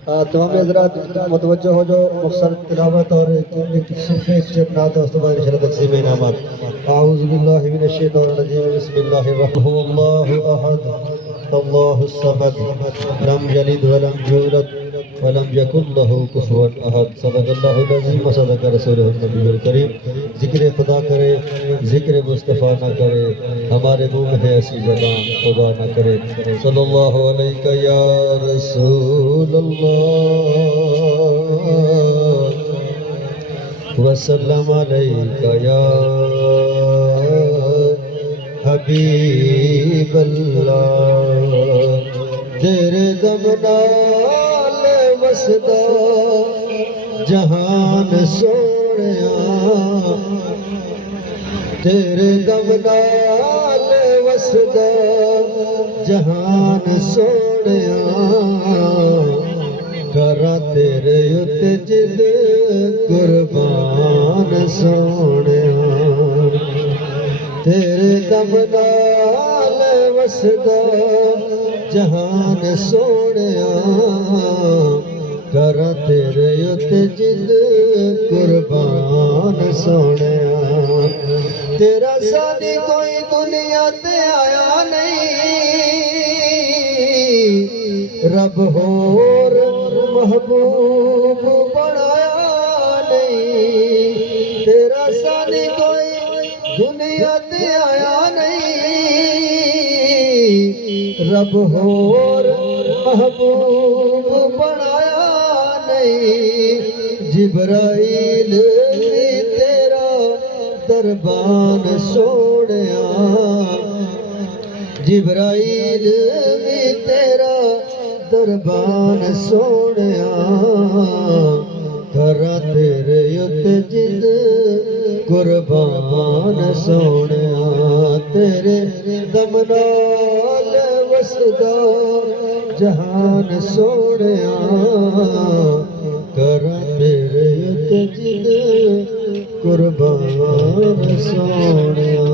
तमाम हज़रात मुतवज्जो हो जो मुख्तसर तिलावत और सिर्फ नात और उसके बाद इंशाअल्लाह तक़सीम इनामात। आऊज़ु बिल्लाहि मिनश शैतानिर रजीम बिस्मिल्लाहिर रहमानिर रहीम अल्लाहु अहद अल्लाहुस समद लम यलिद व लम यूलद व लम यकुल लहू कुफुवन अहद। सदक़ल्लाहुल अज़ीम व सदक़ रसूलुहुन नबियुल करीम। ज़िक्र खुदा करे ज़िक्र मुस्तफ़ा ना करे, हमारे मुँह में है ऐसी ज़बान खुदा ना करे। सल्लल्लाहु अलैका या रसूल अल्लाह वसल्लम अलैका या हबीब अल्लाह। तेरे दम नाल वसदा जहान सोनिया, तेरे दम नाल वसदा जहान सोनिया। करा तेरे उत्ते जिद कुर्बान सोनिया, तेरे दम नाल वसदा जहान सोनिया। करा तेरे उत्ते जिद कुर्बान सोनिया। तेरा सादी कोई दुनिया ते आया नहीं, रब होर महबूब बनाया नहीं। तेरा सादी कोई दुनिया ते आया नहीं, रब होर महबूब बनाया नहीं। जिब्राइल भी तेरा दरबान सोनिया, जिब्राइल भी तेरा दरबान सोनिया। करा तेरे उत्ते जिद कुर्बान सोनिया। तेरे दम नाल वसदा जहान सोनिया। करा तेरे उत्ते जिद कुर्बान सोनिया।